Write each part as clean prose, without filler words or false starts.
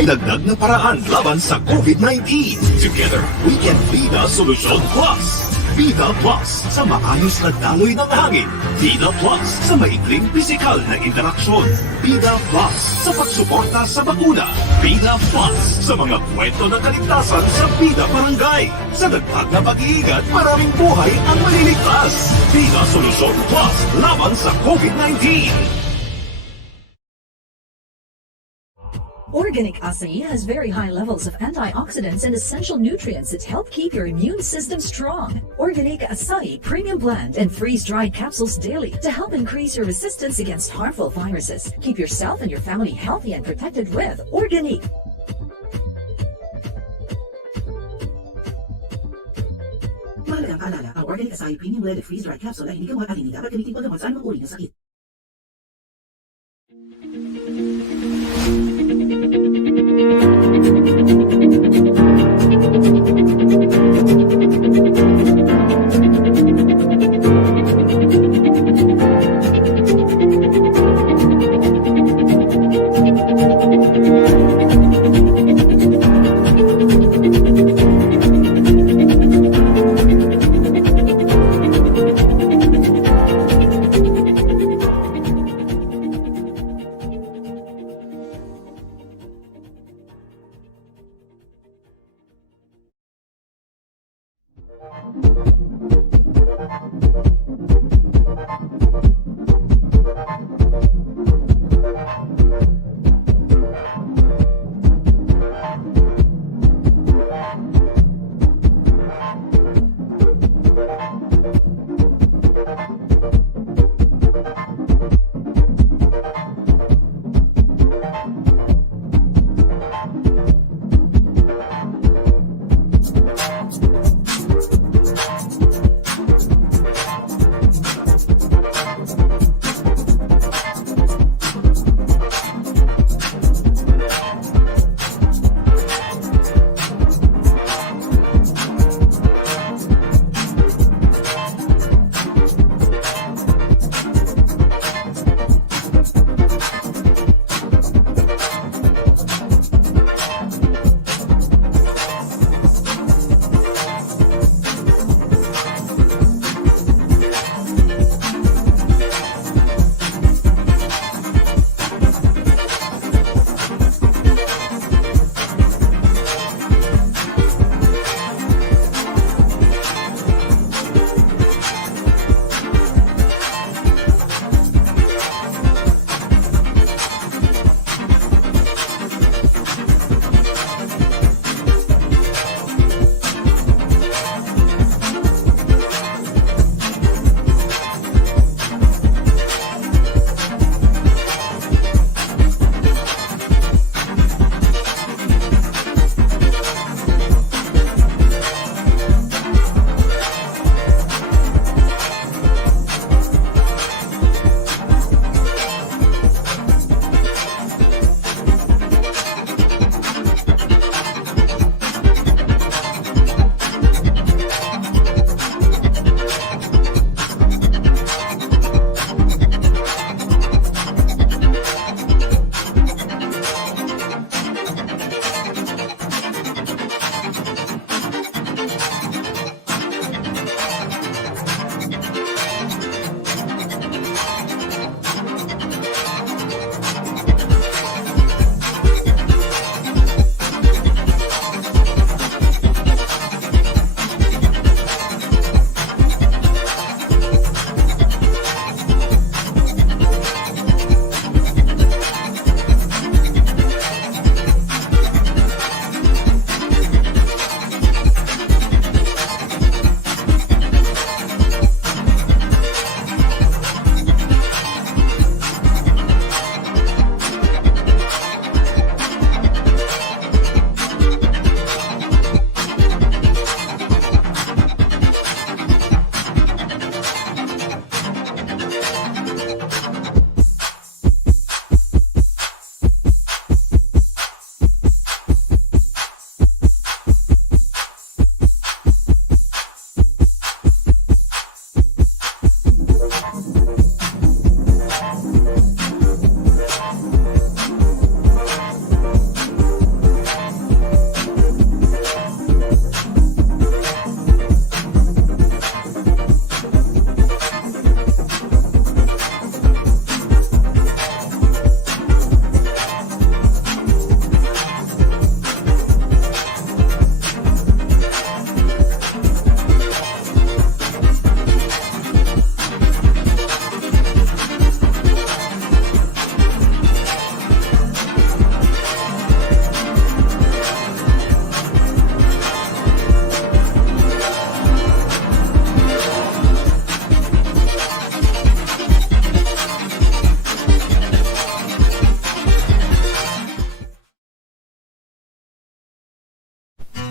May dagdag na paraan laban sa COVID-19. Together, we can Vida Solusyon Plus. Vida Plus sa maayos na daloy ng hangin. Vida Plus sa maikling pisikal na interaksyon. Vida Plus sa pagsuporta sa bakuna. Vida Plus sa mga kwento ng kaligtasan sa Vida Barangay. Sa dagdag na pag-iingat, maraming buhay ang maliligtas. Vida Solusyon Plus laban sa COVID-19. Organic acai has very high levels of antioxidants and essential nutrients that help keep your immune system strong. Organique acai premium blend and freeze-dried capsules daily to help increase your resistance against harmful viruses. Keep yourself and your family healthy and protected with Organique. Mahalagang paalala, ang Organic acai premium blended freeze-dried capsule ay hindi gamot at hindi dapat gamitin paggamot sa anumang uri ng sakit.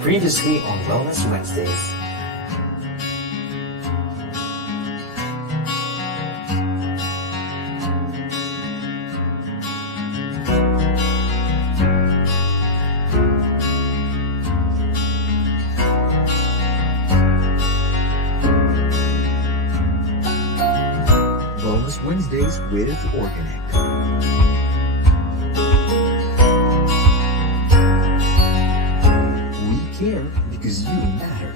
Previously on Wellness Wednesdays. Wellness Wednesdays with Organique. We care because you matter.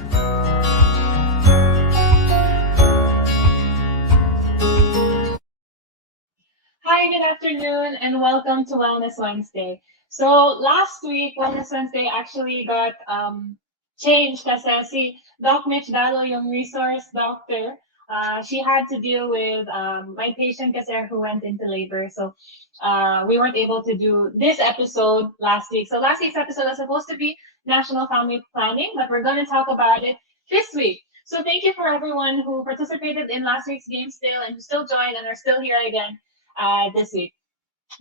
Hi, good afternoon, and welcome to Wellness Wednesday. So last week, Wellness Wednesday actually got changed kasi si Doc Mitch Dalo, yung resource doctor, she had to deal with my patient kasi who went into labor. So we weren't able to do this episode last week. So last week's episode was supposed to be National Family Planning, but we're going to talk about it this week. So thank you for everyone who participated in last week's game still and who still joined and are still here again this week.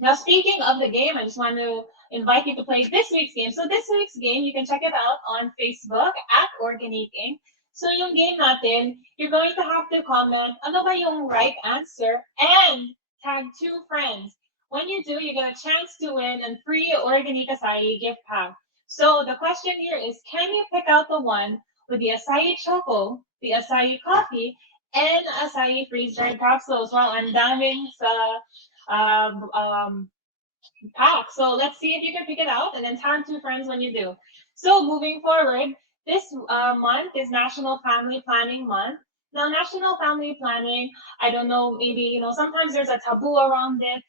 Now, speaking of the game, I just want to invite you to play this week's game. So this week's game, you can check it out on Facebook at Organique Inc. So yung game natin, you're going to have to comment ano ba yung right answer and tag 2 friends. When you do, you get a chance to win a free Organique Acai gift pack. So the question here is, can you pick out the one with the acai choco, the acai coffee, and acai freeze-dried capsules? Wow, ang daming sa pack. So let's see if you can pick it out and then tag 2 friends when you do. So moving forward, this month is National Family Planning Month. Now, National Family Planning, I don't know, maybe, sometimes there's a taboo around it.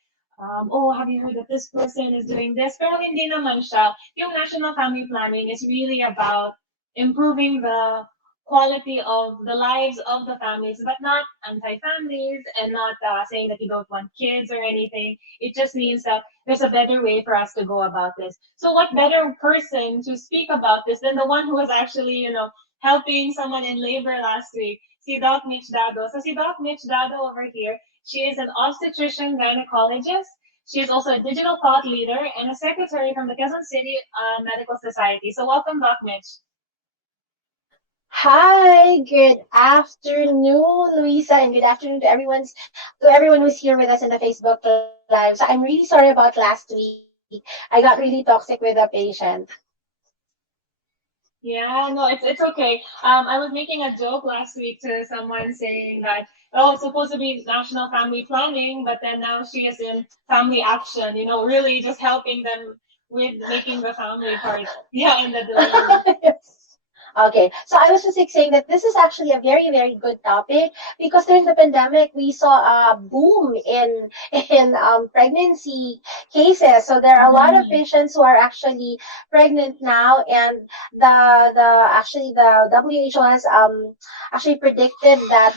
Oh, have you heard that this person is doing this? Pero hindi naman siya. Yung National Family Planning is really about improving the quality of the lives of the families, but not anti-families and not saying that you don't want kids or anything. It just means that there's a better way for us to go about this. So what better person to speak about this than the one who was actually, helping someone in labor last week, si Doc Mitch Dado. So si Doc Mitch Dado over here, she is an obstetrician gynecologist. She is also a digital thought leader and a secretary from the Quezon City Medical Society. So welcome, Doc Mitch. Hi, good afternoon, Luisa, and good afternoon to everyone who's here with us in the Facebook Live. So I'm really sorry about last week. I got really toxic with a patient. Yeah, no, it's okay. I was making a joke last week to someone saying that, oh, it's supposed to be National Family Planning, but then now she is in Family Action, really just helping them with making the family part. Yeah, in the delivery. Okay, so I was just saying that this is actually a very, very good topic because during the pandemic we saw a boom in pregnancy cases. So there are a lot of patients who are actually pregnant now, and the WHO has actually predicted that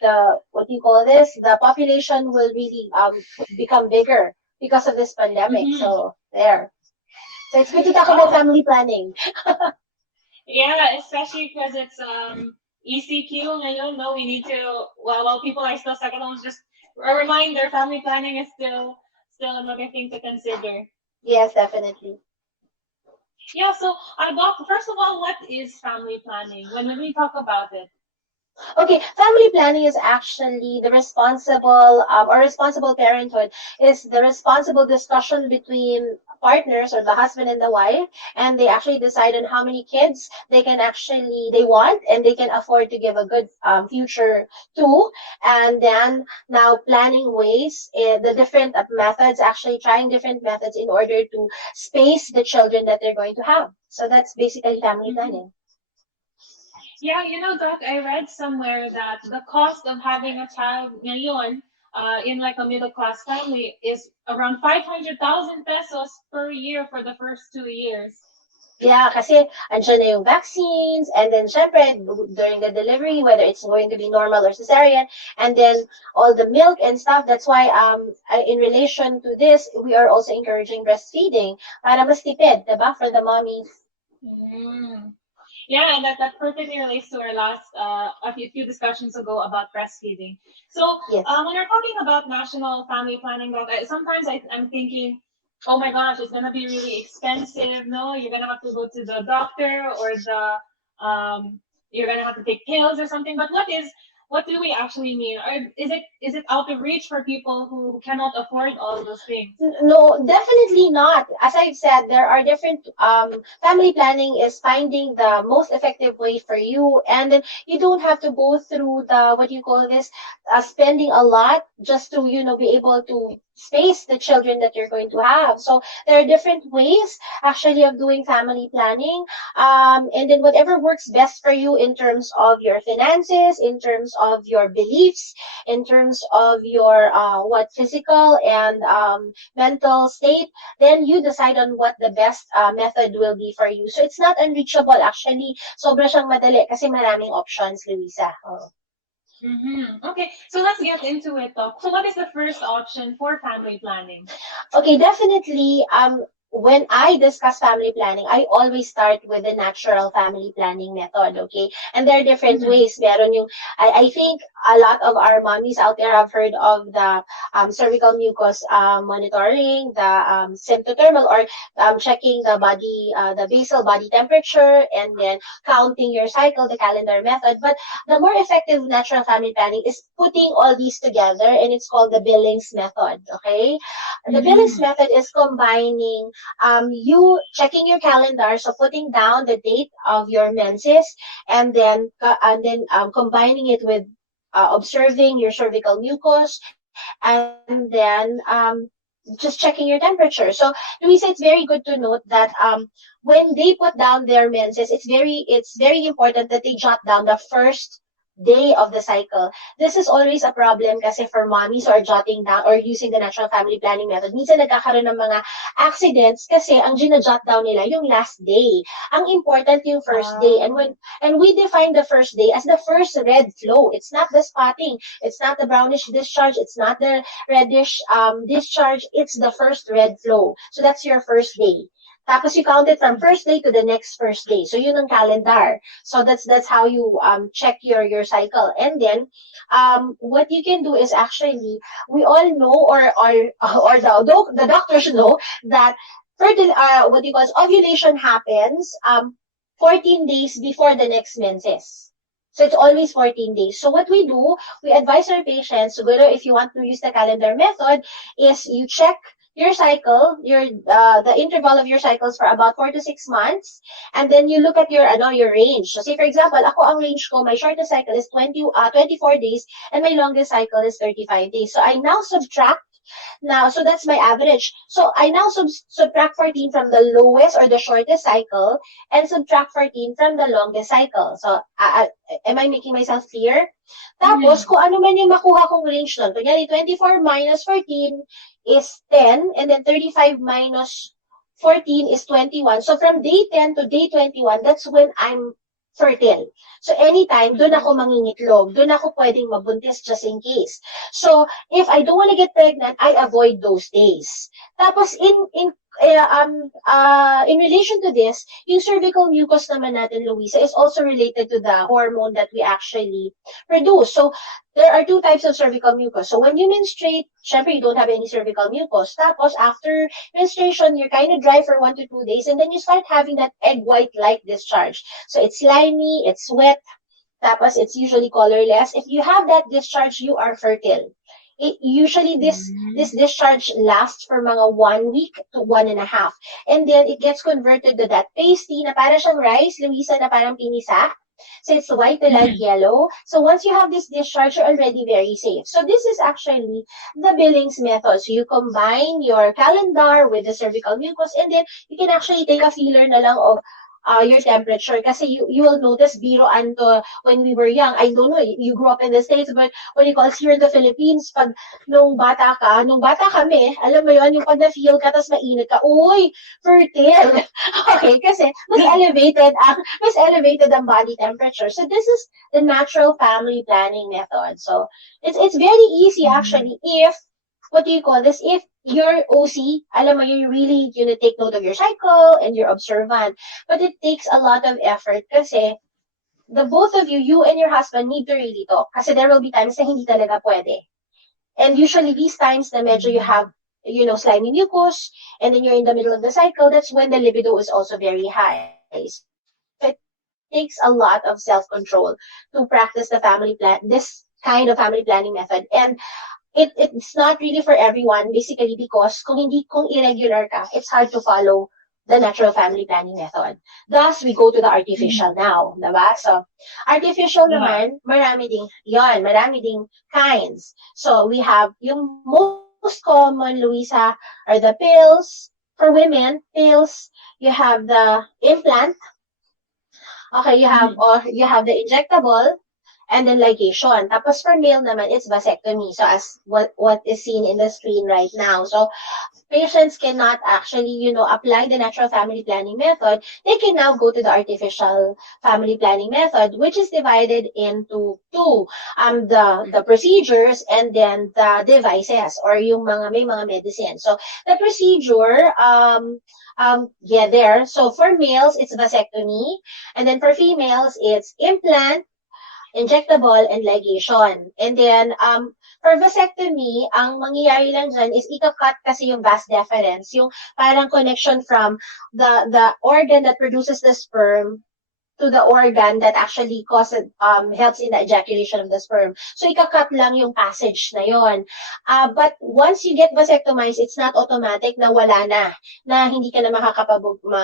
the what do you call this? The population will really become bigger because of this pandemic. So there. So it's good to talk about family planning. Yeah, especially because it's ECQ ngayon, no? We need to, while people are still stuck at home, just a reminder, family planning is still another thing to consider. Yes, definitely. Yeah, so Doc, first of all, what is family planning? When we talk about it? Okay, family planning is actually the responsible or responsible parenthood is the responsible discussion between partners or the husband and the wife, and they actually decide on how many kids they want and they can afford to give a good future to, and then now planning ways, the different methods, actually trying different methods in order to space the children that they're going to have. So that's basically family planning. Yeah, Doc, I read somewhere that the cost of having a child ngayon, in like a middle class family is around 500,000 pesos per year for the first 2 years. Yeah, kasi andyan na yung vaccines, and then syempre during the delivery, whether it's going to be normal or cesarean, and then all the milk and stuff. That's why in relation to this, we are also encouraging breastfeeding para mas tipid, diba, for the mommies. Yeah, and that perfectly relates to our last a few discussions ago about breastfeeding. So yes. When we're talking about national family planning, sometimes I'm thinking, oh my gosh, it's gonna be really expensive. No, you're gonna have to go to the doctor or you're gonna have to take pills or something. But what do we actually mean? Or is it out of reach for people who cannot afford all those things? No, definitely not. As I've said, there are different family planning is finding the most effective way for you, and then you don't have to go through the what do you call this, spending a lot just to be able to space the children that you're going to have. So there are different ways actually of doing family planning, and then whatever works best for you in terms of your finances, in terms of your beliefs, in terms of your what physical and mental state, then you decide on what the best method will be for you. So it's not unreachable actually. Sobra siyang madali kasi maraming options, Luisa. Oh. Okay, so let's get into it. So what is the first option for family planning? Okay, definitely. When I discuss family planning, I always start with the natural family planning method, okay? And there are different ways. Meron yung, I think a lot of our mommies out there have heard of the cervical mucus monitoring, the symptothermal, or checking the body, the basal body temperature, and then counting your cycle, the calendar method. But the more effective natural family planning is putting all these together, and it's called the Billings method, okay? The Billings method is combining you checking your calendar, so putting down the date of your menses, and then combining it with observing your cervical mucus, and then just checking your temperature. So Luisa, it's very good to note that when they put down their menses, it's very important that they jot down the first day of the cycle. This is always a problem kasi for mommies who are jotting down or using the natural family planning method. Minsan nagkakaroon ng mga accidents kasi ang ginajot down nila yung last day. Ang important yung first day. And we define the first day as the first red flow. It's not the spotting. It's not the brownish discharge. It's not the reddish discharge. It's the first red flow. So that's your first day. Tapos you count it from first day to the next first day. So yun ang calendar. So that's how you check your cycle. And then what you can do is actually, we all know, or the doctors know that what do you call it, ovulation happens 14 days before the next menses. So it's always 14 days. So what we do, we advise our patients, so if you want to use the calendar method, is you check your cycle, the interval of your cycles for about 4 to 6 months, and then you look at your range. So say for example, ako ang range ko, my shortest cycle is 24 days, and my longest cycle is 35 days. So I now subtract. So that's my average. So I now subtract 14 from the lowest or the shortest cycle, and subtract 14 from the longest cycle. So am I making myself clear? Tapos, kung ano man yung makuha kong range nun, kunyari 24 minus 14 is 10, and then 35 minus 14 is 21. So from day 10 to day 21, that's when I'm fertile. So anytime, doon ako mangingitlog. Doon ako pwedeng mabuntis just in case. So if I don't want to get pregnant, I avoid those days. Tapos in relation to this, yung cervical mucus naman natin, Luisa, is also related to the hormone that we actually produce. So there are two types of cervical mucus. So when you menstruate, syempre you don't have any cervical mucus. Tapos after menstruation, you're kind of dry for 1 to 2 days, and then you start having that egg white-like discharge. So it's slimy, it's wet, tapos it's usually colorless. If you have that discharge, you are fertile. Usually this discharge lasts for mga 1 week to 1.5. And then it gets converted to that pasty na para siyang rice, Luisa, na parang pinisa. So it's white to light yellow. So once you have this discharge, you're already very safe. So this is actually the Billings method. So you combine your calendar with the cervical mucus, and then you can actually take a feeler na lang of your temperature. Kasi you will notice, biroan to, when we were young, I don't know, you grew up in the States, but what you call here in the Philippines, pag nung bata kami, alam mo yun, yung pag na-feel ka, tas mainit ka, uy, fertile. Okay, kasi mas elevated ang body temperature. So this is the natural family planning method. So it's very easy actually if, what do you call this, if you're OC, alam mo, you really, take note of your cycle and you're observant. But it takes a lot of effort kasi the both of you and your husband need to really talk. Kasi there will be times na hindi talaga pwede. And usually these times na medyo you have slimy mucus, and then you're in the middle of the cycle, that's when the libido is also very high. So it takes a lot of self-control to practice this kind of family planning method. And it's not really for everyone, basically, because kung irregular ka, it's hard to follow the natural family planning method. Thus, we go to the artificial now, diba? So, artificial naman, marami ding kinds. So, we have yung most common, Luisa, are the pills. For women, pills. You have the implant. Okay, you have the injectable, and then ligation. Tapos for male naman, it's vasectomy. So as what is seen in the screen right now. So patients cannot actually, apply the natural family planning method. They can now go to the artificial family planning method, which is divided into two. The procedures and then the devices, or yung may mga medicine. So the procedure, there. So for males, it's vasectomy. And then for females, it's implant, injectable, and ligation. And then, for vasectomy, ang mangyayari lang dyan is ika-cut kasi yung vas deferens, yung parang connection from the organ that produces the sperm to the organ that actually helps in the ejaculation of the sperm. So, ika-cut lang yung passage na yon. But once you get vasectomized, it's not automatic na wala na hindi ka na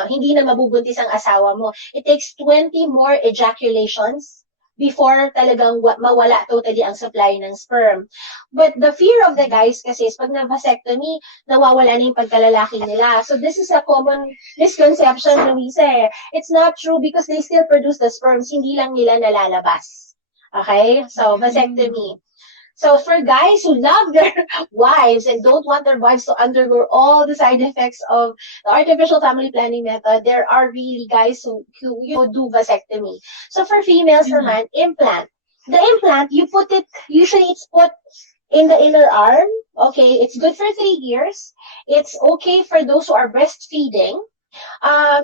hindi na mabubuntis ang asawa mo. It takes 20 more ejaculations before talagang mawala totally ang supply ng sperm. But the fear of the guys kasi is pag na-vasectomy, nawawala na yung pagkalalaki nila. So this is a common misconception, Luisa. It's not true because they still produce the sperms, hindi lang nila nalalabas. Okay? So, vasectomy. So for guys who love their wives and don't want their wives to undergo all the side effects of the artificial family planning method, there are really guys who do vasectomy. So for females naman, implant. The implant, usually it's put in the inner arm. Okay, it's good for 3 years. It's okay for those who are breastfeeding.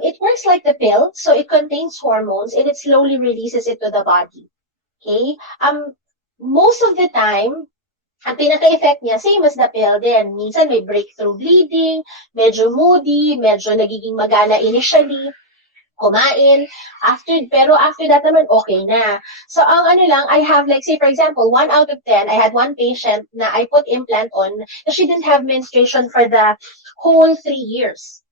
It works like the pill, so it contains hormones and it slowly releases it to the body. Okay? Most of the time, ang pinaka-effect niya, same as the pill din. Minsan may breakthrough bleeding, medyo moody, medyo nagiging magana initially, kumain. Pero after that naman, okay na. So, ang I have say for example, 1 out of 10, I had one patient na I put implant on na she didn't have menstruation for the whole 3 years.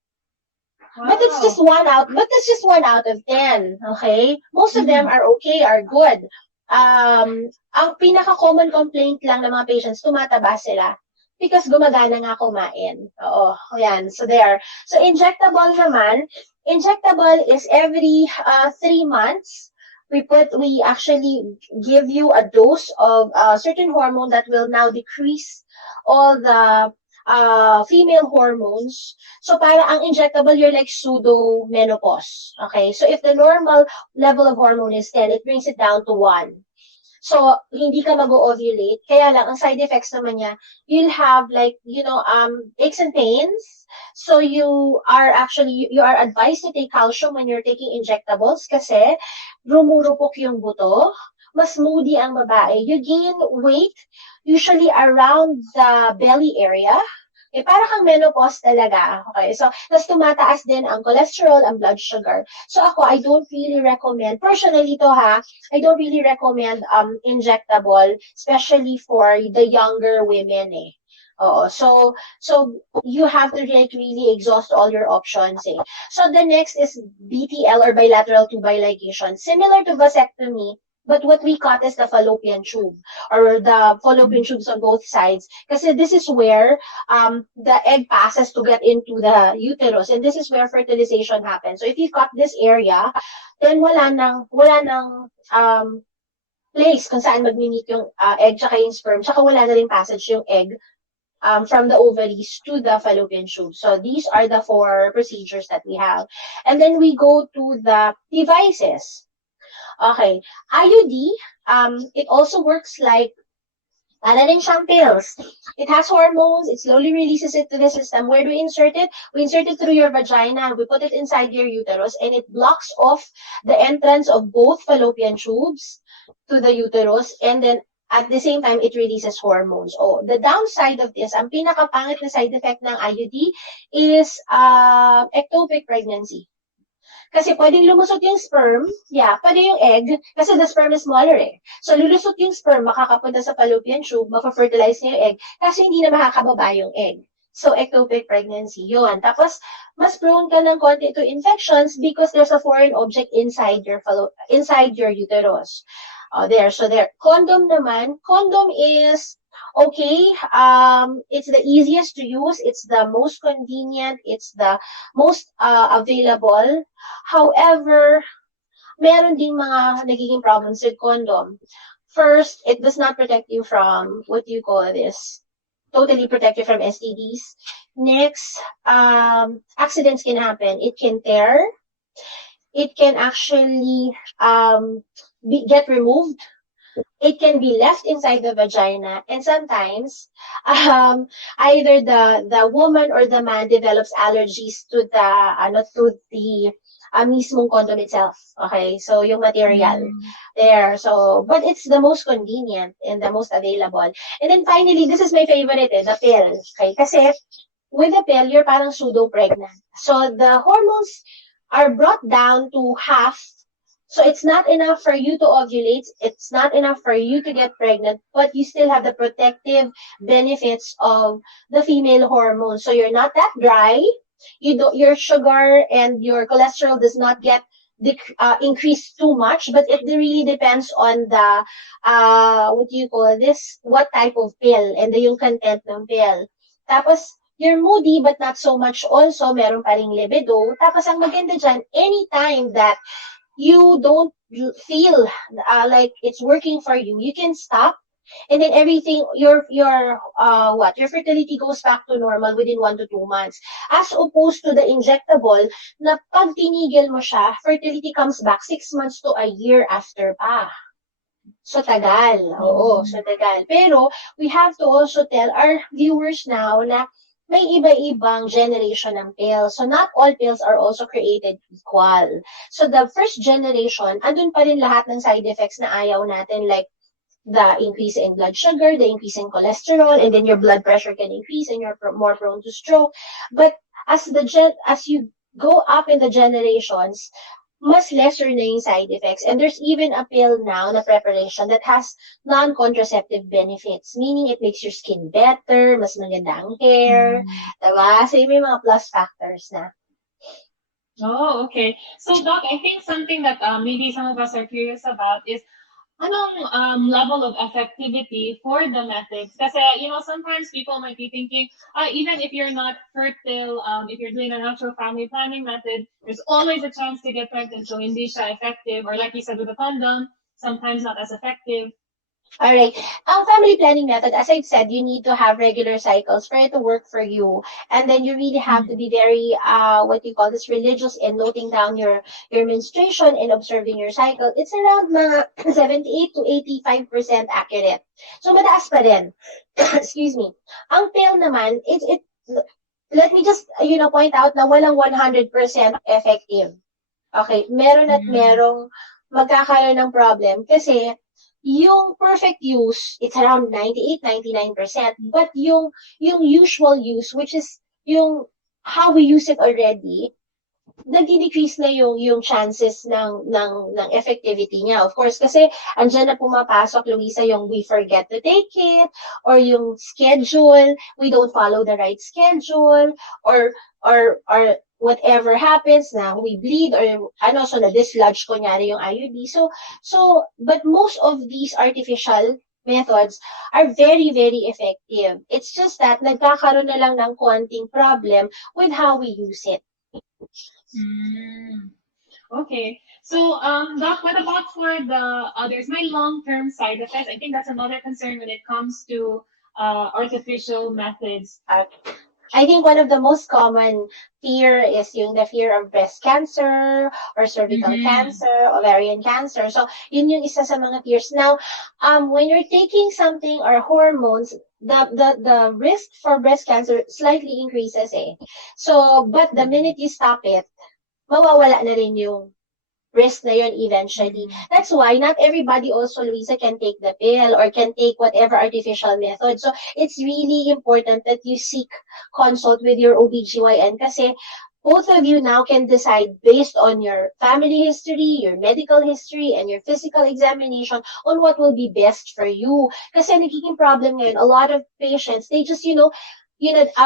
Wow. But that's just 1 out of 10, okay? Most of them are okay, are good. Ang pinaka-common complaint lang ng mga patients, tumataba sila because gumagana nga kumain. Oo, yan. So there. So injectable naman, injectable is every 3 months. We actually give you a dose of a certain hormone that will now decrease all the female hormones. So para ang injectable, you're like pseudo menopause. Okay? So if the normal level of hormone is 10, it brings it down to 1. So hindi ka mag-ovulate. Kaya lang ang side effects naman niya, you'll have aches and pains. So you are advised to take calcium when you're taking injectables kasi rumurupok yung buto. Mas moody ang babae. You gain weight usually around the belly area. Okay, para kang menopause talaga. Okay, so, tas tumataas din ang cholesterol, ang blood sugar. So ako, I don't really recommend, personally I don't really recommend injectable, especially for the younger women eh. So you have to really exhaust all your options eh. So the next is BTL or bilateral tubal ligation. Similar to vasectomy, but what we cut is the fallopian tube or the fallopian tubes on both sides. Kasi this is where the egg passes to get into the uterus, and this is where fertilization happens. So if you cut this area, then wala nang place kung saan magmi-meet yung egg tsaka yung sperm, tsaka wala na rin passage yung egg from the ovaries to the fallopian tube. So these are the 4 procedures that we have. And then we go to the devices. Okay, IUD, it also works like siyang pills. It has hormones, it slowly releases it to the system. Where do we insert it? We insert it through your vagina, we put it inside your uterus, and it blocks off the entrance of both fallopian tubes to the uterus, and then At the same time, it releases hormones. Oh, the downside of this, ang pinakapangit na side effect ng IUD is ectopic pregnancy. Kasi pwedeng lumusot yung sperm, pwede yung egg, kasi the sperm is smaller eh. So, lulusot yung sperm, makakapunta sa fallopian tube, mafa-fertilize niya yung egg, kasi hindi na makakababa yung egg. So, ectopic pregnancy, yun. Tapos, mas prone ka ng konti to infections because there's a foreign object inside your uterus. So there. Condom naman, condom is okay. It's the easiest to use. It's the most convenient. It's the most available. However, meron ding mga nagiging problems with condom. First, it does not protect you from, what do you call this? Totally protect you from STDs. Next, accidents can happen. It can tear. It can actually get removed. It can be left inside the vagina, and sometimes either the woman or the man develops allergies to the mismong condom itself. Okay, so yung material there. So, but it's the most convenient and the most available. And then finally, this is my favorite, the pill. Okay, kasi with the pill, you're parang pseudo-pregnant. So the hormones are brought down to half. So it's not enough for you to ovulate. It's not enough for you to get pregnant, but you still have the protective benefits of the female hormone. So you're not that dry. Your sugar and your cholesterol does not get increased too much, but it really depends on the what type of pill and yung content ng pill. Tapos you're moody but not so much also, meron pa ring libido. Tapos ang maganda dyan, anytime that you don't feel like it's working for you, you can stop, and then everything, your fertility goes back to normal within 1 to 2 months. As opposed to the injectable, na pag tinigil mo siya, fertility comes back 6 months to a year after pa. So tagal. Oo, so tagal. Pero we have to also tell our viewers now na may iba-ibang generation ng pills. So not all pills are also created equal. So the first generation, andun pa rin lahat ng side effects na ayaw natin, like the increase in blood sugar, the increase in cholesterol, and then your blood pressure can increase and you're more prone to stroke. But as you go up in the generations, mas lesser na yung side effects. And there's even a pill now na preparation that has non-contraceptive benefits, meaning it makes your skin better, mas maganda ang hair, diba? So may mga plus factors na. Oh, okay. So, Doc, I think something that maybe some of us are curious about is anong level of effectivity for the methods? Kasi, sometimes people might be thinking, even if you're not fertile, if you're doing a natural family planning method, there's always a chance to get pregnant, so hindi siya effective. Or like you said with the condom, sometimes not as effective. All right. Ang family planning method, as I've said, you need to have regular cycles for it to work for you. And then you really have to be very, religious in noting down your menstruation and observing your cycle. It's around mga 78 to 85% accurate. So, mataas pa rin. Excuse me. Ang pill naman, let me just, point out na walang 100% effective. Okay? Meron at merong magkakaroon ng problem kasi yung perfect use, it's around 98-99%. But yung usual use, which is yung how we use it already, nagdi-decrease na yung chances ng effectivity niya. Of course, kasi andyan na pumapasok, Luisa, yung we forget to take it, or yung schedule, we don't follow the right schedule, or whatever happens na we bleed or so na-dislodge kunyari yung IUD. So, but most of these artificial methods are very, very effective. It's just that nagkakaroon na lang ng konting problem with how we use it. Okay. So, Doc, what about for the others? My long-term side effects, I think that's another concern when it comes to artificial methods. I think one of the most common fear is the fear of breast cancer or cervical cancer, ovarian cancer. So, yun yung isa sa mga fears. Now, when you're taking something or hormones, the risk for breast cancer slightly increases eh. So, but the minute you stop it, mawawala na rin yung risk na yun eventually. That's why not everybody also, Luisa, can take the pill or can take whatever artificial method. So it's really important that you seek consult with your OBGYN kasi both of you now can decide based on your family history, your medical history, and your physical examination on what will be best for you. Kasi nagiging problem ngayon, a lot of patients, they just, oh,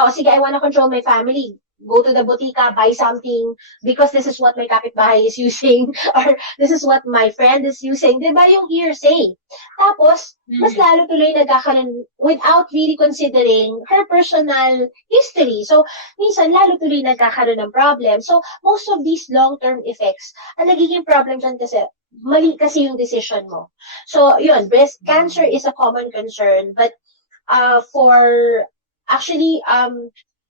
sige, I want to control my family. Go to the botica, buy something because this is what my kapitbahay is using or this is what my friend is using. Diba yung hearsay? Tapos, mas lalo tuloy nagkakaroon without really considering her personal history. So, minsan lalo tuloy nagkakaroon ng problem. So, most of these long-term effects, ang nagiging problem dyan kasi, mali kasi yung decision mo. So, yun, breast cancer is a common concern. But, for actually,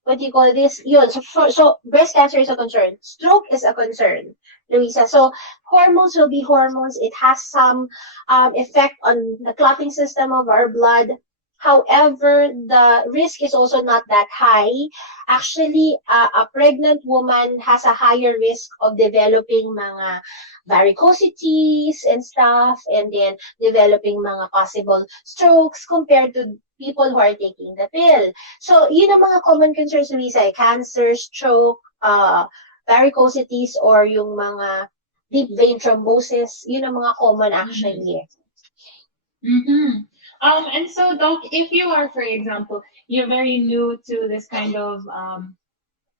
what do you call this? Yun. So breast cancer is a concern. Stroke is a concern, Luisa. So hormones will be hormones. It has some effect on the clotting system of our blood. However, the risk is also not that high. Actually, a pregnant woman has a higher risk of developing mga varicosities and stuff, and then developing mga possible strokes compared to people who are taking the pill. So, yun ang mga common concerns, Luisa, cancer, stroke, varicosities, or yung mga deep vein thrombosis, yun ang mga common actually. And so, Doc, if you are, for example, you're very new to this kind of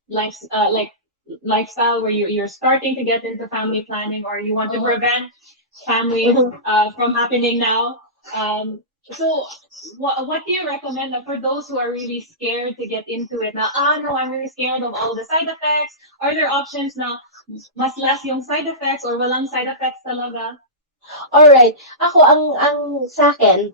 lifestyle where you're starting to get into family planning, or you want to prevent family from happening now. So what do you recommend for those who are really scared to get into it now? No, I'm really scared of all the side effects. Are there options now? Mas less yung side effects or walang side effects talaga? Alright. Ako, ang sa akin,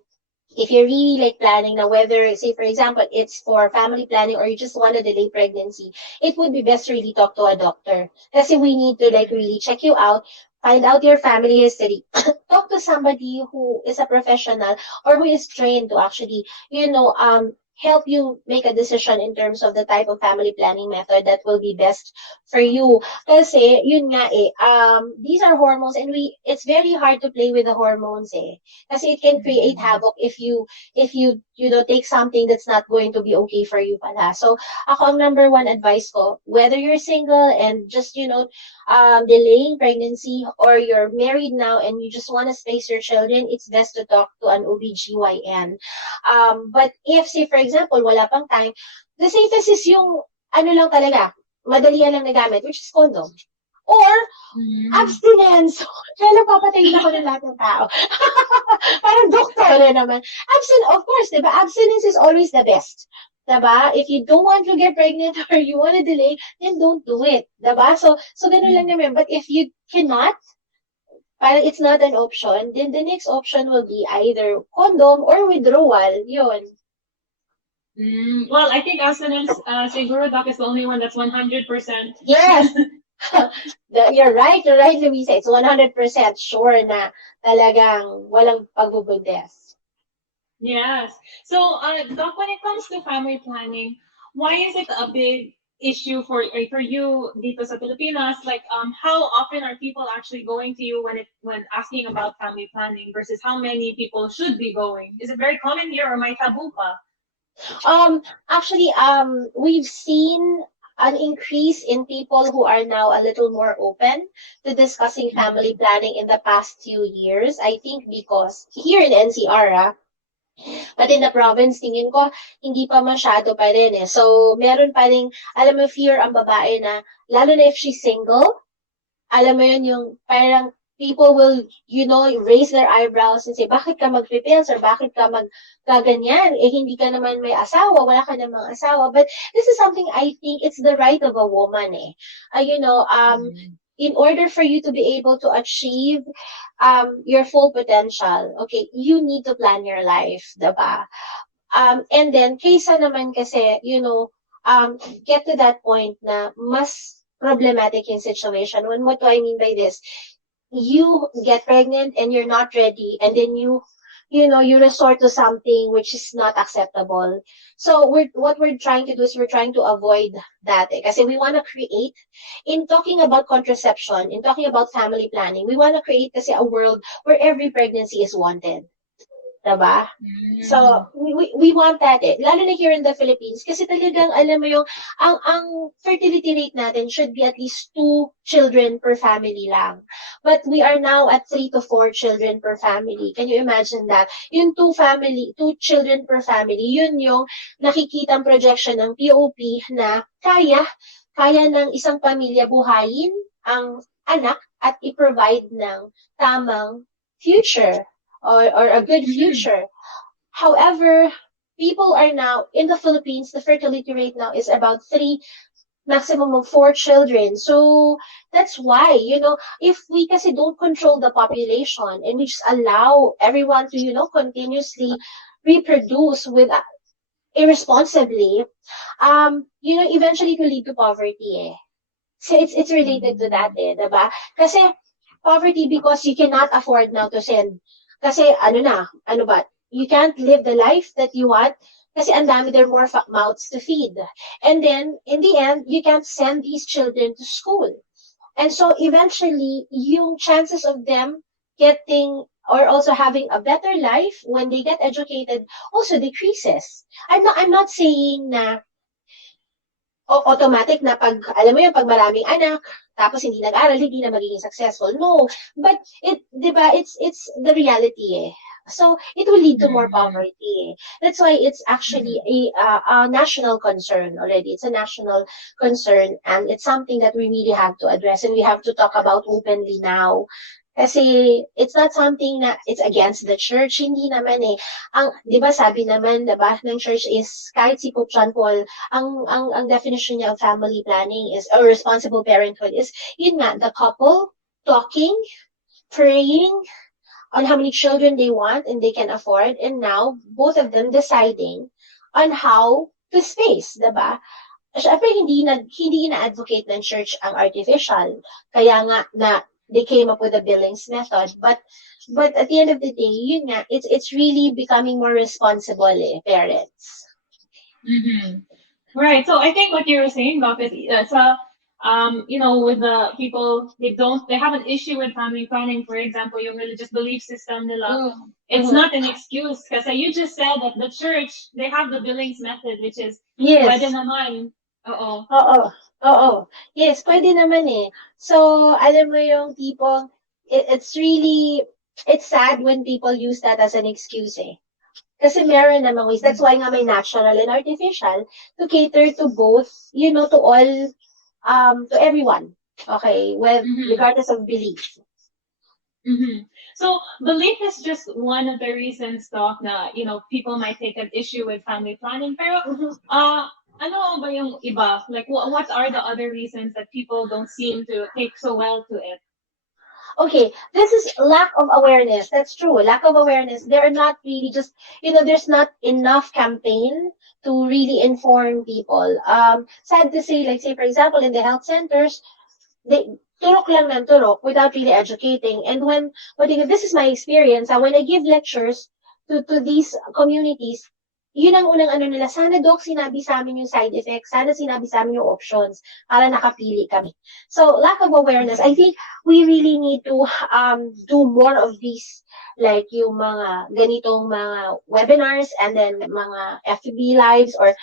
if you're really like planning now, whether, say, for example, it's for family planning or you just want to delay pregnancy, it would be best to really talk to a doctor. Kasi we need to like really check you out, find out your family history, talk to somebody who is a professional or who is trained to actually, help you make a decision in terms of the type of family planning method that will be best for you. Kasi, yun nga these are hormones and it's very hard to play with the hormones Kasi it can create havoc if you take something that's not going to be okay for you pala. So, ako ang number one advice ko, whether you're single and just, delaying pregnancy or you're married now and you just want to space your children, it's best to talk to an OBGYN. But if, say, for example, wala pang time, the safest is yung, lang talaga, madalian lang nagamit, which is condom. Or, abstinence. Kaya papatayin ako ng lahat ng tao. Parang doktor na naman. Of course, diba? Abstinence is always the best. Diba? If you don't want to get pregnant or you want to delay, then don't do it. Diba? So ganun lang naman. But if you cannot, parang it's not an option, then the next option will be either condom or withdrawal. Yun. Well, I think abstinence, siguro, Doc, is the only one that's 100%. Yes. You're right, Luisa. It's 100% sure na talagang walang pagbubundes. Yes. So, Doc, when it comes to family planning, why is it a big issue for you dito sa Pilipinas? Like, how often are people actually going to you when asking about family planning versus how many people should be going? Is it very common here or may taboo pa? Actually, we've seen an increase in people who are now a little more open to discussing family planning in the past few years. I think because here in NCR, but in the province, tingin ko, hindi pa masyado pa rin So, meron pa rin, alam mo, fear ang babae na, lalo na if she's single, alam mo yun, yung parang people will, raise their eyebrows and say, bakit ka mag-pills or bakit ka gaganyan? Hindi ka naman may asawa, wala ka namang asawa. But this is something I think it's the right of a woman in order for you to be able to achieve your full potential, okay, you need to plan your life, diba? And then, kaysa naman kasi, get to that point na mas problematic yung situation. What do I mean by this? You get pregnant and you're not ready, and then you you resort to something which is not acceptable. So what we're trying to do is we're trying to avoid that. Kasi we want to create, in talking about contraception, in talking about family planning, we want to create kasi a world where every pregnancy is wanted. Diba? So, we want that lalo na here in the Philippines, kasi talagang, alam mo yung, ang fertility rate natin should be at least 2 children per family lang. But we are now at 3 to 4 children per family. Can you imagine that? Yung 2 children per family, yun yung nakikitang projection ng POP na kaya ng isang pamilya buhayin ang anak at i-provide ng tamang future. Or a good future. However, people are now, in the Philippines, the fertility rate now is about 3, maximum of 4 children. So, that's why, if we kasi don't control the population and we just allow everyone to, continuously reproduce with irresponsibly, eventually it will lead to poverty So, it's related to that diba? Kasi, poverty because you cannot afford now to send. Kasi you can't live the life that you want kasi ang dami, there are more mouths to feed. And then, in the end, you can't send these children to school. And so, eventually, yung chances of them getting or also having a better life when they get educated also decreases. I'm not saying na automatic na pag maraming anak, tapos hindi nag-aral, hindi na magiging successful. No. But, diba, it's the reality So, it will lead to more poverty That's why it's actually a national concern already. It's a national concern and it's something that we really have to address and we have to talk about openly now. Kasi it's not something na it's against the church, hindi naman Ang 'di ba sabi naman 'di ba ng church is kahit si Pope John Paul, ang definition niya of family planning is or responsible parenthood is yun nga the couple talking, praying on how many children they want and they can afford and now both of them deciding on how to space, 'di ba? Syempre hindi ina-advocate ng church ang artificial. Kaya nga na they came up with a billings method. But at the end of the day, yun nga, it's really becoming more responsible, parents. Right. So I think what you were saying, Doc, is with the people, they have an issue with family planning, for example, yung religious belief system nila. It's not an excuse kasi you just said that the church, they have the billings method, which is, pwede naman. Oo. Yes, pwede naman So, alam mo yung tipo, it's sad when people use that as an excuse Kasi meron namang ways. That's why nga may natural and artificial to cater to both, to all, to everyone. Okay? Well, regardless of belief. So, belief is just one of the reasons, Doc, na, people might take an issue with family planning. Pero, ano ba yung iba? Like, what are the other reasons that people don't seem to take so well to it? Okay, this is lack of awareness. That's true. Lack of awareness. They're not really just, there's not enough campaign to really inform people. Sad to say, like say, for example, in the health centers, they turok lang ng turok without really educating. And this is my experience, when I give lectures to these communities, yun ang unang nila, sana doc sinabi sa amin yung side effects, sana sinabi sa amin yung options, para nakapili kami. So, lack of awareness. I think we really need to do more of these, like yung mga ganitong mga webinars and then mga FB lives or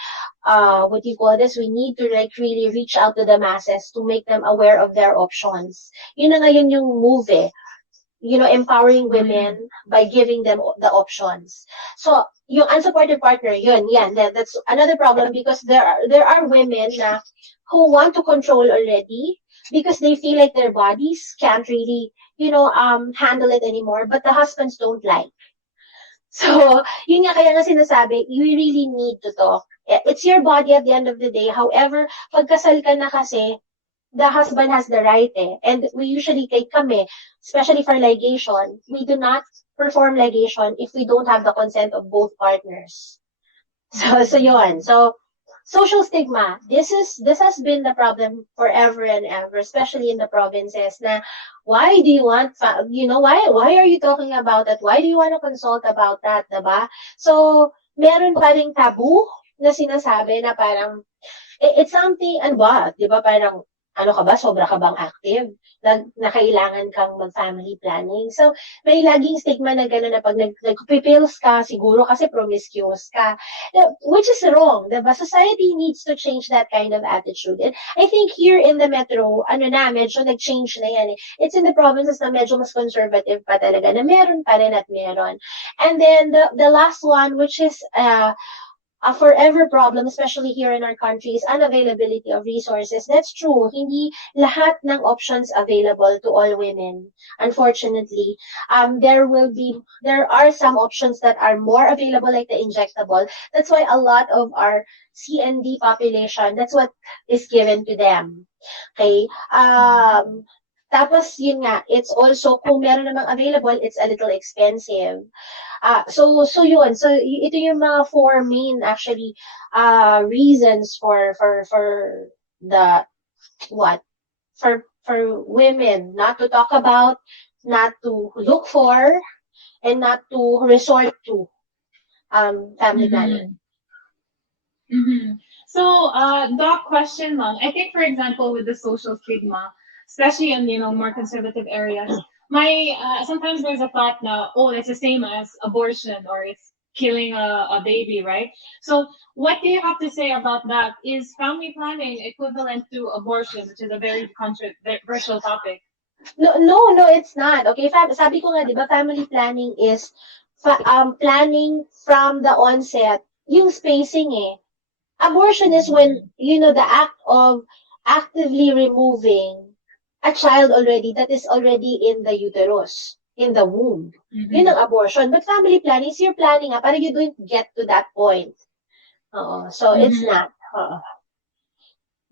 what do you call this? We need to like really reach out to the masses to make them aware of their options. Yun na ngayon yung move empowering women by giving them the options. So, yung unsupported partner, that's another problem because there are women who want to control already because they feel like their bodies can't really, handle it anymore, but the husbands don't like. So, yun nga kaya nga sinasabi, you really need to talk. It's your body at the end of the day. However, pagkasal ka na kasi, the husband has the right And we usually kami, especially for ligation, we do not perform ligation if we don't have the consent of both partners. So yun. So, social stigma. This has been the problem forever and ever, especially in the provinces. Na why do you want, why are you talking about that? Why do you want to consult about that, diba? So meron pa ring taboo na sinasabi na parang it's something, ano ba, di ba parang, ano ka ba, sobra ka bang active? Na kailangan kang mag-family planning. So, may laging stigma na gano'n na pag nag-pills ka, siguro kasi promiscuous ka. Which is wrong, diba? Society needs to change that kind of attitude. And I think here in the metro, medyo nag-change na yan eh. It's in the provinces na medyo mas conservative pa talaga, na meron pa rin at meron. And then, the last one, which is, a forever problem, especially here in our country, is unavailability of resources. That's true. Hindi lahat ng options available to all women. Unfortunately, there are some options that are more available, like the injectable. That's why a lot of our CND population, that's what is given to them. Okay. Tapos, yun nga, it's also, kung meron namang available, it's a little expensive. So yun. So, ito yung mga four main, actually, reasons for the, what? For women not to talk about, not to look for, and not to resort to, family planning. Mm-hmm. So, Doc, question lang. I think, for example, with the social stigma, especially in more conservative areas, sometimes there's a thought now, oh, it's the same as abortion or it's killing a baby, right? So, what do you have to say about that? Is family planning equivalent to abortion, which is a very controversial topic? No, it's not. Okay, sabi ko nga, di ba, family planning is planning from the onset, yung spacing eh. Abortion is when, the act of actively removing a child already that is already in the uterus, in the womb. Mm-hmm. Yun ang abortion. But family planning is you're planning para you don't get to that point. So it's not.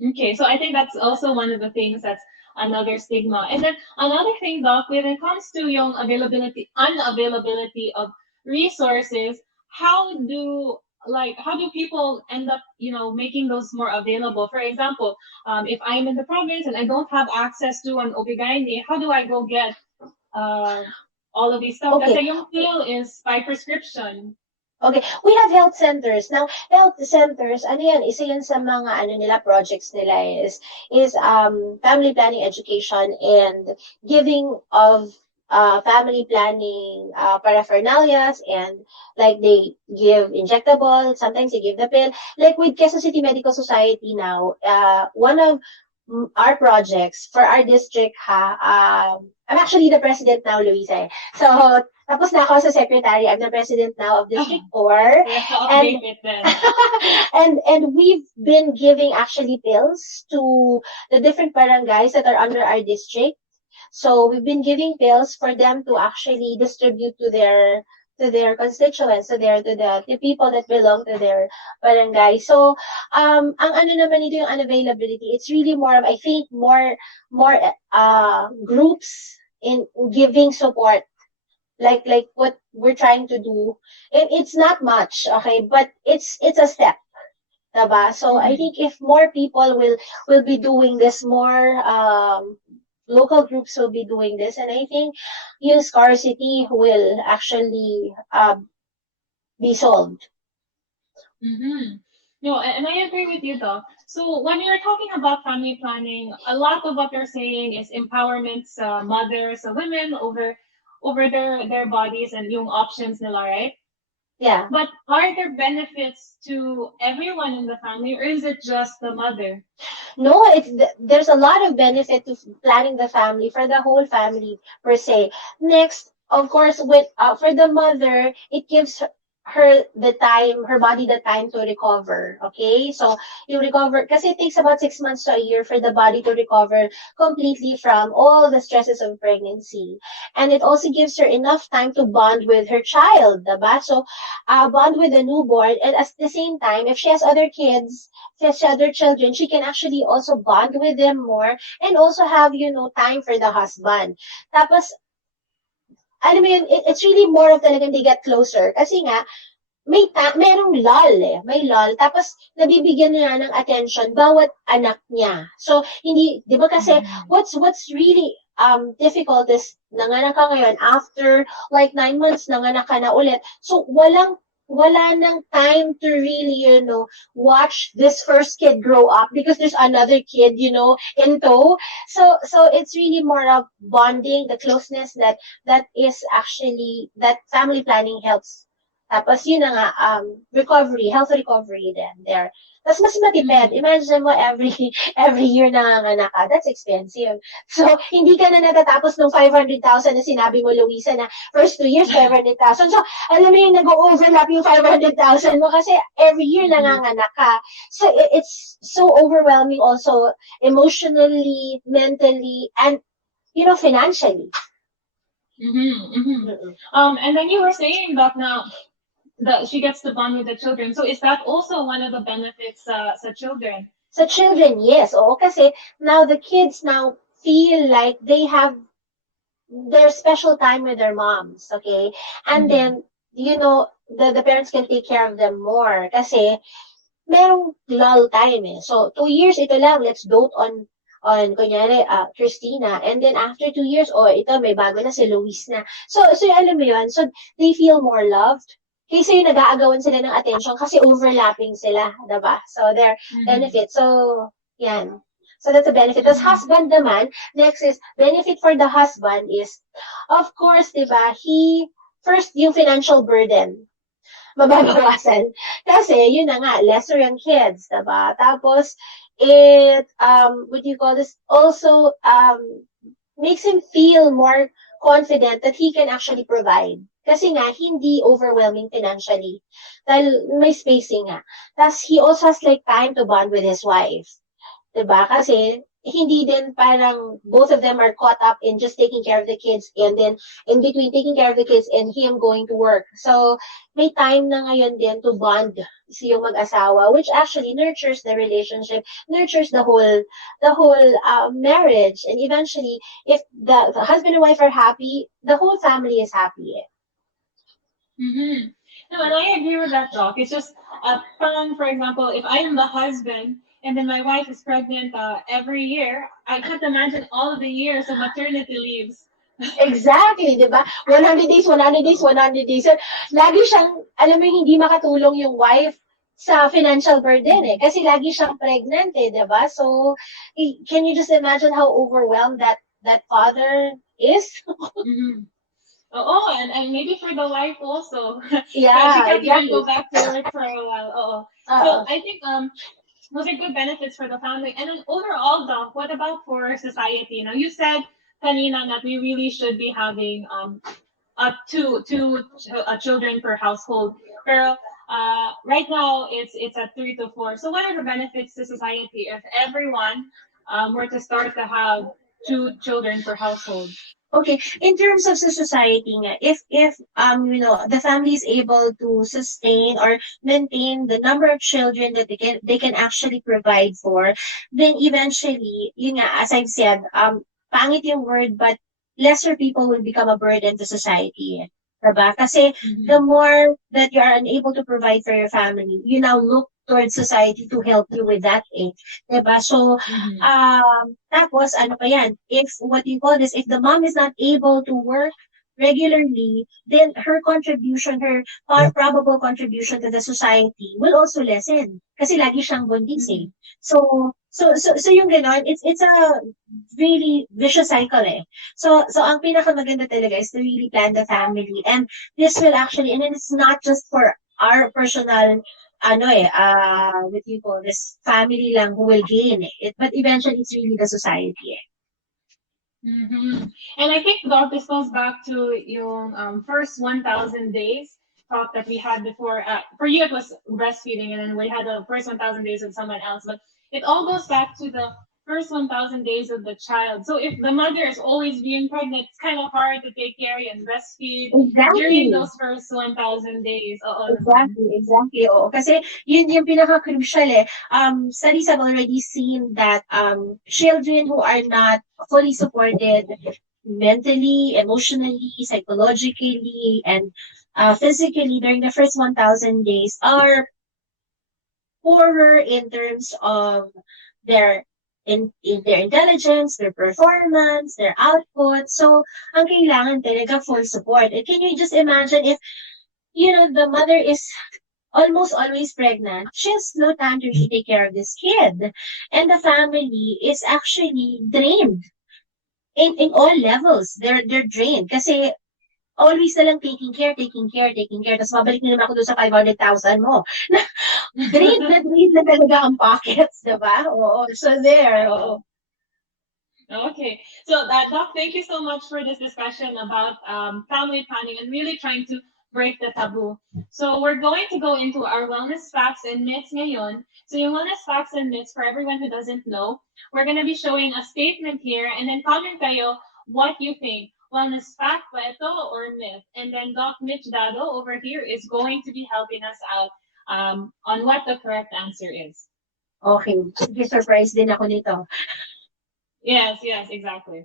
Okay, so I think that's also one of the things that's another stigma. And then another thing, Doc, when it comes to yung unavailability of resources, how do people end up, making those more available? For example, if I'm in the province and I don't have access to an OB/GYN, how do I go get all of these stuff? Okay. Kasi yung pill is by prescription. Okay, we have health centers. Now, health centers, isa yan sa mga projects nila is family planning education and giving of family planning paraphernalias, and like they give injectable, sometimes they give the pill. Like with Quezon City Medical Society now, one of our projects for our district, I'm actually the president now, Luisa. So, tapos na ako sa secretary. I'm the president now of District 4. And we've been giving actually pills to the different barangays that are under our district. So we've been giving pills for them to actually distribute to their constituents, to the people that belong to their barangay. So, ang naman ito yung unavailability, it's really more of, I think, more groups in giving support, like what we're trying to do. It's not much, okay, but it's a step. Diba? So I think if more people will be doing this, more local groups will be doing this, and I think yung scarcity will actually be solved. Mm-hmm. No, and I agree with you, though. So when you're talking about family planning, a lot of what you're saying is empowerment sa mothers, sa women over their bodies and yung options nila, right? Yeah. But are there benefits to everyone in the family, or is it just the mother? No, there's a lot of benefit to planning the family, for the whole family per se. Next, of course, for the mother, it gives her body the time to recover. Okay, so you recover kasi it takes about 6 months to a year for the body to recover completely from all the stresses of pregnancy, and it also gives her enough time to bond with her child, diba? So bond with the newborn, and at the same time, if she has other kids, if she has other children, she can actually also bond with them more, and also have time for the husband. Tapos, alam mo yun, it's really more of talagang they get closer. Kasi nga, merong lull eh. May lull. Tapos, nabibigyan niya ng attention bawat anak niya. So, hindi, di ba kasi, what's really difficult is, nanganak ka ngayon, after like 9 months, nanganak ka na ulit. So, wala nang time to really, watch this first kid grow up because there's another kid, in tow. So it's really more of bonding, the closeness that is actually, that family planning helps. Tapos yun na nga, health recovery din there. Tapos mas matipid. Imagine mo every year nanganganak ka. That's expensive. So, hindi ka na natatapos ng 500,000 na sinabi mo, Luisa, na first 2 years, 500,000. So, alam mo yung nag-overlap yung 500,000 mo kasi every year nanganganak ka. So, it's so overwhelming also emotionally, mentally, and, financially. And then you were saying that now, that she gets to bond with the children. So is that also one of the benefits sa children? Sa children, yes. Oo, kasi now the kids now feel like they have their special time with their moms, okay? And then, the parents can take care of them more kasi merong lull time eh. So, 2 years, ito lang, let's dote on kunyari, Christina. And then after 2 years, ito, may bago na si Luis na. So alam mo yun, so they feel more loved. Kasi yung nag-aagawan sila ng attention kasi overlapping sila, diba? So, their benefit. So, yan. So, that's a benefit. Tapos, husband naman, next is, benefit for the husband is, of course, diba, first, yung financial burden, mababawasan. Kasi, yun na nga, lesser yung kids, diba? Tapos, what do you call this? Also, makes him feel more confident that he can actually provide. Kasi nga, hindi overwhelming financially. Dahil may spacing nga. Tapos, he also has like time to bond with his wife. Diba? Kasi, hindi din parang both of them are caught up in just taking care of the kids and then in between taking care of the kids and him going to work. So, may time na ngayon din to bond yung mag-asawa, which actually nurtures the relationship, nurtures the whole marriage. And eventually, if the husband and wife are happy, the whole family is happy. No, and I agree with that, Doc. It's just, for example, if I am the husband and then my wife is pregnant every year, I can't imagine all of the years of maternity leaves. Exactly, di ba? 100 days, 100 days, 100 days. So, lagi siyang, alam mo, hindi makatulong yung wife sa financial burden eh. Kasi lagi siyang pregnant eh, di ba? So, can you just imagine how overwhelmed that father is? Oh, and maybe for the wife also. Yeah, she can't exactly. even go back to work for a while. So I think those are good benefits for the family. And then overall, though, what about for society? Now, you said, kanina, that we really should be having two children per household. Pero right now, it's at 3 to 4. So what are the benefits to society if everyone were to start to have 2 children per household? Okay, in terms of the society nga, if the family is able to sustain or maintain the number of children that they can actually provide for, then eventually, yun nga, as I've said, pangit yung word, but lesser people will become a burden to society. Diba? Kasi the more that you are unable to provide for your family, you now look towards society to help you with that eh. Diba? So, tapos, ano pa yan? If the mom is not able to work regularly, then her probable contribution to the society will also lessen. Kasi lagi siyang buntis eh. So yung ganon, it's a really vicious cycle eh. So ang pinakamaganda talaga is to really plan the family. And this will actually, and it's not just for our personal what do you call this, family lang who will gain it, but eventually it's really the society. And I think, Doc, this goes back to yung first 1,000 days talk that we had before. For you, it was breastfeeding, and then we had the first 1,000 days with someone else. But it all goes back to the first 1,000 days of the child. So if the mother is always being pregnant, it's kind of hard to take care and breastfeed during those first 1,000 days. Exactly. Oo. Kasi yun yung pinaka-crucial eh. Studies have already seen that children who are not fully supported mentally, emotionally, psychologically, and physically during the first 1,000 days are poorer in terms of their in their intelligence, their performance, their output. So, ang kailangan talaga full support. And can you just imagine if, the mother is almost always pregnant, she has no time to really take care of this kid. And the family is actually drained in all levels. They're drained. Kasi always na lang taking care, taking care, taking care. Tapos babalik na naman ako doon sa 500,000 mo. Drained na talaga ang pockets, diba? Oo. So there, oo. Okay, so Doc, thank you so much for this discussion about family planning and really trying to break the taboo. So we're going to go into our wellness facts and myths ngayon. So yung wellness facts and myths, for everyone who doesn't know, we're going to be showing a statement here and then comment kayo what you think. Wellness fact ba ito or myth? And then Doc Mitch Dado over here is going to be helping us out on what the correct answer is. Okay. Sige, surprise din ako nito. Yes, exactly.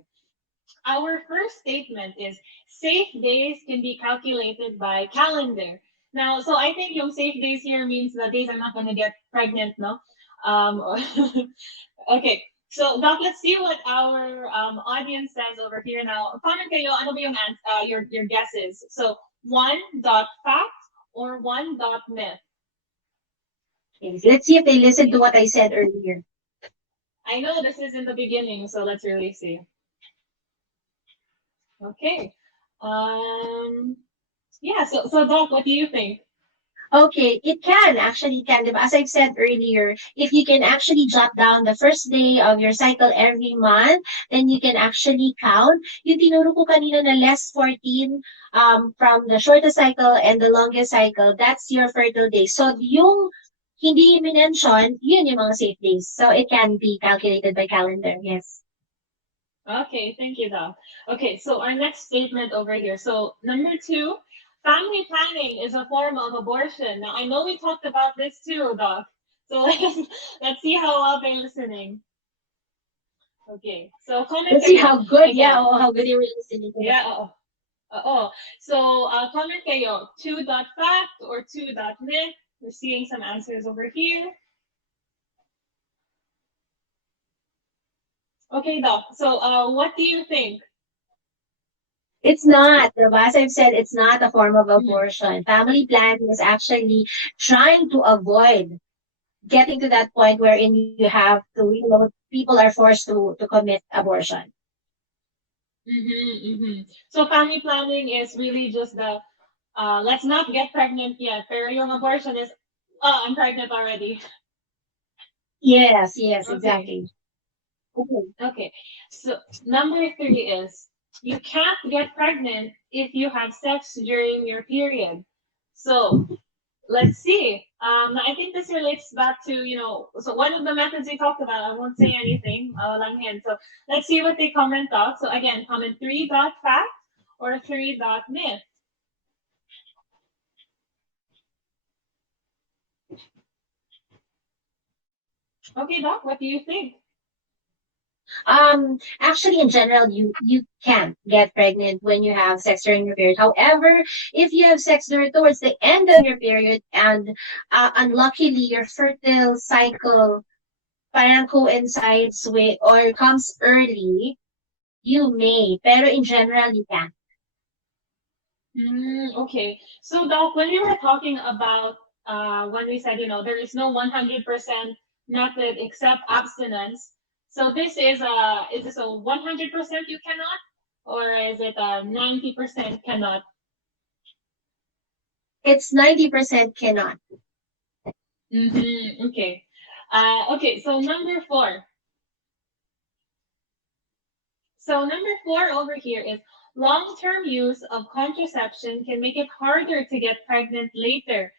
Our first statement is safe days can be calculated by calendar. Now, so I think yung safe days here means the days I'm not going to get pregnant, no? Okay, so Doc, let's see what our audience says over here now. Comment kayo, ano ba yung your guesses? So 1.fact or 1.myth? Okay. Let's see if they listened to what I said earlier. I know this is in the beginning, so let's really see. Okay. Yeah, so Doc, what do you think? Okay, it can actually can. Diba? As I've said earlier, if you can actually jot down the first day of your cycle every month, then you can actually count. Yung tinuro ko kanina na less 14 from the shortest cycle and the longest cycle, that's your fertile days. So yung hindi minention, yun yung mga safe days. So it can be calculated by calendar, yes. Okay, thank you, Doc. Okay, so our next statement over here. So number 2, family planning is a form of abortion. Now I know we talked about this too, Doc. So let's see how well they're listening. Okay, so comment. Let's see how good, again. Yeah, how good you were listening. Yeah. So comment kayo 2.fact or 2.myth. We're seeing some answers over here. Okay, Doc. So what do you think? It's not. As I've said, it's not a form of abortion. Family planning is actually trying to avoid getting to that point wherein you have to, people are forced to commit abortion. So family planning is really just the let's not get pregnant yet. Pero yung abortion is, oh, I'm pregnant already. Yes, exactly. Okay. So number 3 is you can't get pregnant if you have sex during your period. So let's see. I think this relates back to, so one of the methods we talked about, I won't say anything, lang hand. So let's see what they comment out. So again, comment 3.fact or 3.myth. Okay, Doc, what do you think? Actually, in general, you can't get pregnant when you have sex during your period. However, if you have sex towards the end of your period and unluckily your fertile cycle parang coincides with or comes early, you may. Pero in general, you can't. Okay. So, Doc, when we were talking about when we said, there is no 100% method except abstinence. So this is this a 100% you cannot, or is it a 90% cannot? It's 90% cannot. Okay. Okay. So number 4. So number 4 over here is long-term use of contraception can make it harder to get pregnant later.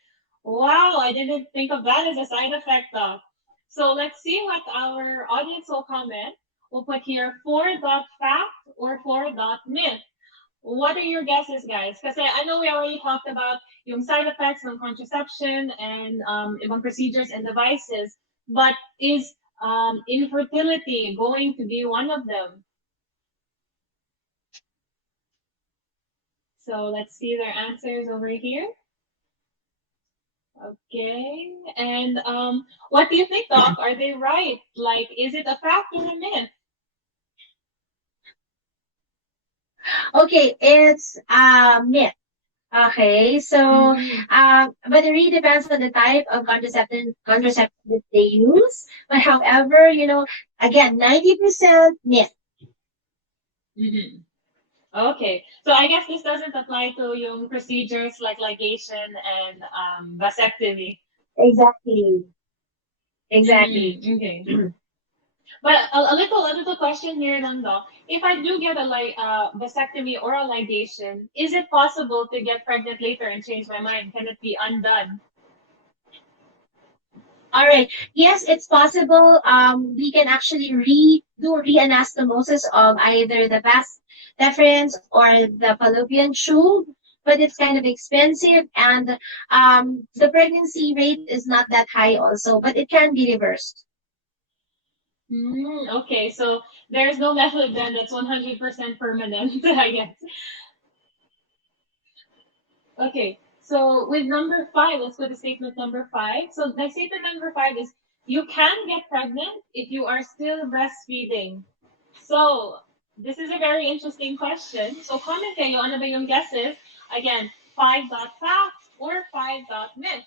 Wow, I didn't think of that as a side effect, Doc. So let's see what our audience will comment. We'll put here 4.fact or 4.myth. What are your guesses, guys? Because I know we already talked about yung side effects ng contraception and ibang procedures and devices, but is infertility going to be one of them? So let's see their answers over here. Okay. And what do you think, Doc? Are they right? Like, is it a fact or a myth? Okay, it's a myth. Okay, so Mm, but it really depends on the type of contraceptive that they use. But however, again, 90% myth. mhm. Okay. So I guess this doesn't apply to yung procedures like ligation and vasectomy. Exactly. Exactly. Okay. But a little question here lang, Doc. If I do get a vasectomy or a ligation, is it possible to get pregnant later and change my mind? Can it be undone? All right. Yes, it's possible. We can actually do reanastomosis of either the vas deferens or the fallopian tube, but it's kind of expensive, and the pregnancy rate is not that high also, but it can be reversed. Okay, so there's no method then that's 100% permanent, I guess. Okay, so with number five, let's go to statement number five. So my statement number five is you can get pregnant if you are still breastfeeding. So this is a very interesting question. So comment kayo, ano ba yung guesses? Again, five dot facts or five dot myth.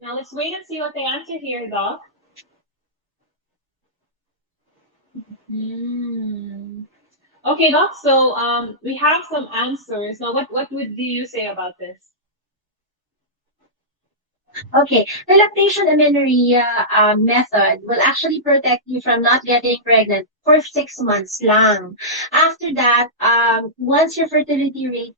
Now let's wait and see what they answer here, Doc. Hmm. Okay, Doc. So we have some answers. Now, what would do you say about this? Okay, the lactation amenorrhea method will actually protect you from not getting pregnant for 6 months lang. After that, once your fertility rate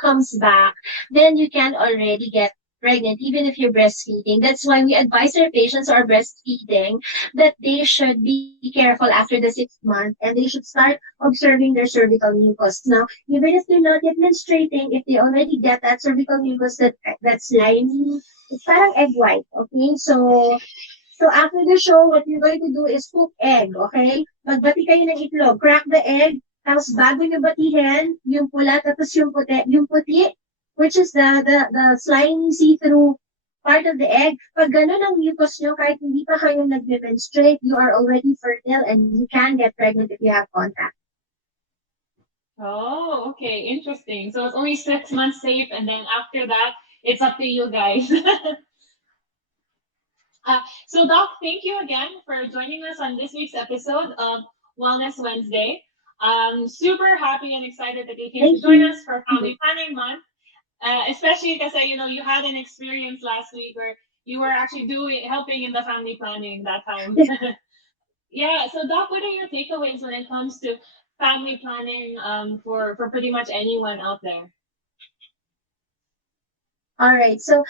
comes back, then you can already get pregnant even if you're breastfeeding. That's why we advise our patients who are breastfeeding that they should be careful after the 6 months and they should start observing their cervical mucus. Now, even if they're not yet menstruating, if they already get that cervical mucus that's slimy, it's parang egg white, okay? So after the show, what you're going to do is cook egg, okay? Magbati kayo ng itlog, crack the egg, tapos bago nyo batihin, yung pula, tapos yung puti, which is the slimy see-through part of the egg. Pag ganun ang mucus nyo, kahit hindi pa kayo nag-menstruate, you are already fertile and you can get pregnant if you have contact. Oh, okay, interesting. So it's only 6 months safe, and then after that, it's up to you guys. So, Doc, thank you again for joining us on this week's episode of Wellness Wednesday. I'm super happy and excited that you came to join us for Family Planning Month, especially because you had an experience last week where you were actually helping in the family planning that time. Yeah. So, Doc, what are your takeaways when it comes to family planning for pretty much anyone out there? All right. So,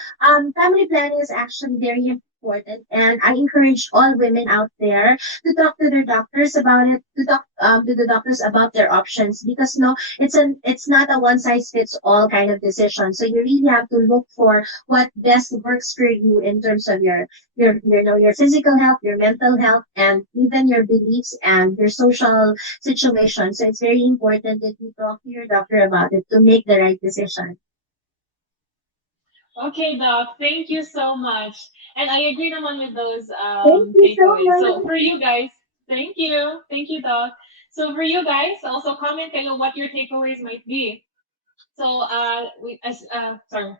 family planning is actually very important, and I encourage all women out there to talk to their doctors about it, to talk to the doctors about their options, because no, it's not a one size fits all kind of decision. So you really have to look for what best works for you in terms of your physical health, your mental health, and even your beliefs and your social situation. So it's very important that you talk to your doctor about it to make the right decision. Okay, Doc, thank you so much. And I agree naman with those Thank you so takeaways. So much. for you guys, thank you. Thank you, Doc. So for you guys, also comment kayo what your takeaways might be. So sorry.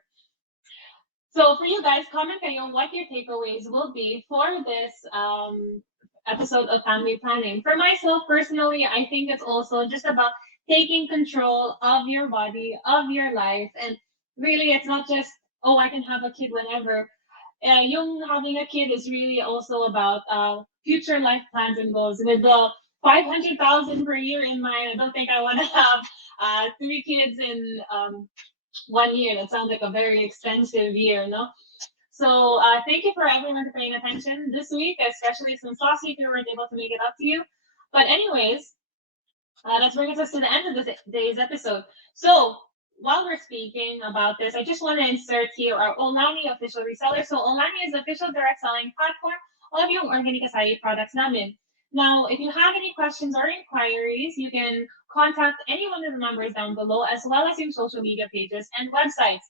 So for you guys, comment kayo what your takeaways will be for this episode of family planning. For myself personally, I think it's also just about taking control of your body, of your life, and really, it's not just I can have a kid whenever. Yung having a kid is really also about future life plans and goals. With the 500,000 per year in mind, I don't think I want to have three kids in 1 year. That sounds like a very expensive year, no? So thank you for everyone for paying attention this week, especially since last week we weren't able to make it up to you. But anyways, that brings us to the end of this day's episode. So while we're speaking about this, I just want to insert here our Olani official reseller. So Olani is the official direct selling platform of yung Organique Acai products namin. Now, if you have any questions or inquiries, you can contact any one of the numbers down below, as well as your social media pages and websites.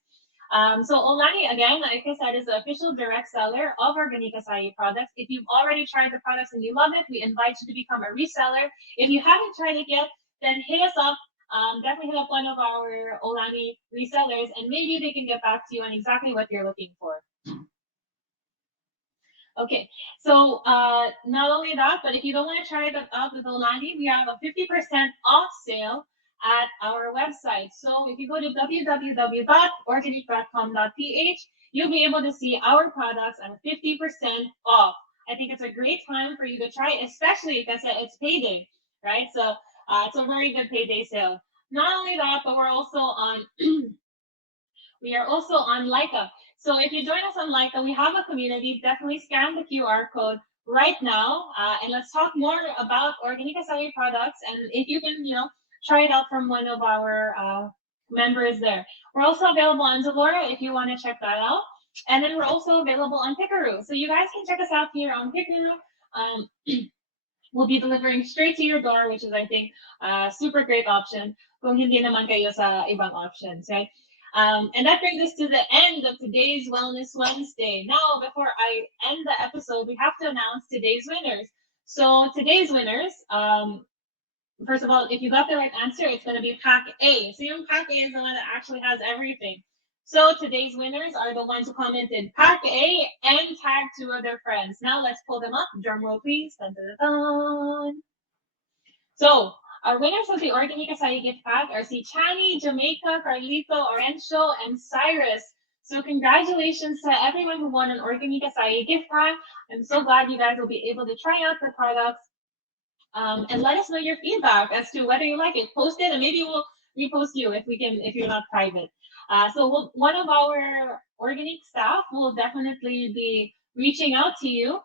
So Olani, again, like I said, is the official direct seller of Organique Acai products. If you've already tried the products and you love it, we invite you to become a reseller. If you haven't tried it yet, then hit us up. Definitely hit up one of our Olani resellers, and maybe they can get back to you on exactly what you're looking for. Okay, so not only that, but if you don't want to try it out with Olani, we have a 50% off sale at our website. So if you go to www.organique.com.ph, you'll be able to see our products at 50% off. I think it's a great time for you to try, especially because it's payday, right? So it's a very good payday sale. Not only that, but we're also on we are also on Leica. So if you join us on Leica, we have a community. Definitely scan the QR code right now, and let's talk more about Organique Acai products. And if you can, try it out from one of our members there. We're also available on Zalora if you want to check that out. And then we're also available on Picaroo. So you guys can check us out here on Picaroo. We'll be delivering straight to your door, which is, I think, a super great option kung hindi naman kayo sa ibang options, right? And that brings us to the end of today's Wellness Wednesday. Now, before I end the episode, we have to announce today's winners. So today's winners, first of all, if you got the right answer, it's going to be Pack A. So yung Pack A is the one that actually has everything. So today's winners are the ones who commented Pack A and tagged 2 of their friends. Now let's pull them up. Drum roll, please. Dun, dun, dun, dun. So our winners of the Organique Acai gift pack are si Chani, Jamaica, Carlito, Orencio, and Cyrus. So congratulations to everyone who won an Organique Acai gift pack. I'm so glad you guys will be able to try out the products. And let us know your feedback as to whether you like it. Post it, and maybe we'll repost you if you're not private. So one of our Organique staff will definitely be reaching out to you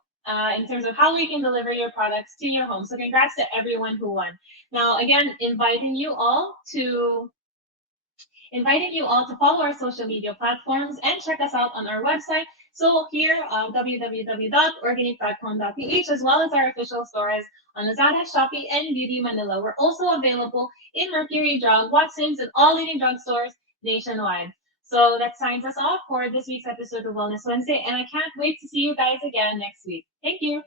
in terms of how we can deliver your products to your home. So congrats to everyone who won. Now, again, inviting you all to follow our social media platforms and check us out on our website. So here, www.organique.com.ph, as well as our official stores on Lazada, Shopee, and Beauty Manila. We're also available in Mercury Drug, Watson's, and all leading drugstores nationwide. So that signs us off for this week's episode of Wellness Wednesday, and I can't wait to see you guys again next week. Thank you.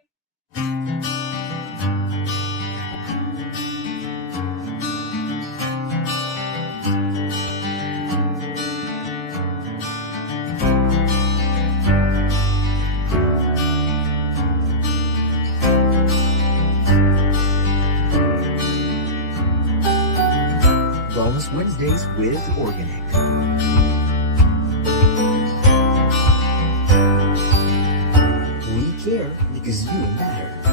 Wellness Wednesdays with Organique. We care because you matter.